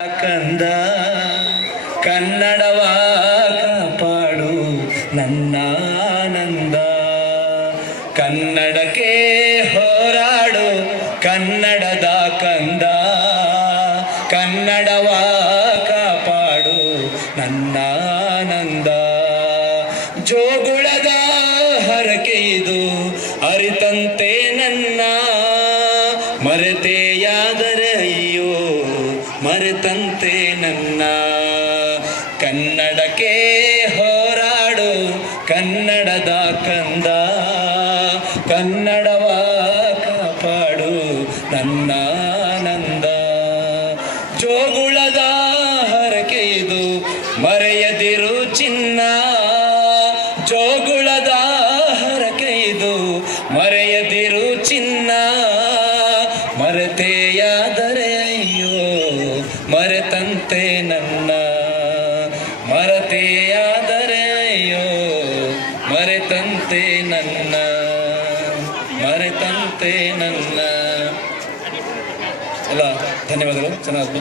ಕಂದ ಕನ್ನಡವ ಕಾಪಾಡು ನನ್ನ ಆನಂದ ಕನ್ನಡಕ್ಕೆ ಹೋರಾಡು ಕನ್ನಡದ ಕಂದ. ಕನ್ನಡವ ಕಾಪಾಡು ನನ್ನ ಆನಂದ ಜೋಗುಳದ ಇದು ಅರಿತಂತೆ ನನ್ನ ಮರೆತೆಯಾದರೆ ಮರೆತಂತೆ ನನ್ನ ಕನ್ನಡಕ್ಕೆ ಹೋರಾಡು, ಕನ್ನಡದ ಕಂದ, ಕನ್ನಡವ ಕಾಪಾಡು ನನ್ನ ನಂದ. ಜೋಗುಳದ ಹರಕೆ ಮರೆಯದಿರು ಚಿನ್ನ, ಜೋಗುಳದ ಹರಕೆ ಮರೆಯದಿರು ಚಿನ್ನ, ಮರೆತೆಯಾದರೆ ಅಯ್ಯೋ. ಮರೆತಂತೆ ನನ್ನ ಮರತೆಯಾದರೆ ಅಯ್ಯೋ ಮರೆತಂತೆ ನನ್ನ ಮರೆತಂತೆ ನನ್ನ. ಎಲ್ಲ ಧನ್ಯವಾದಗಳು. ಚೆನ್ನಾಗಿ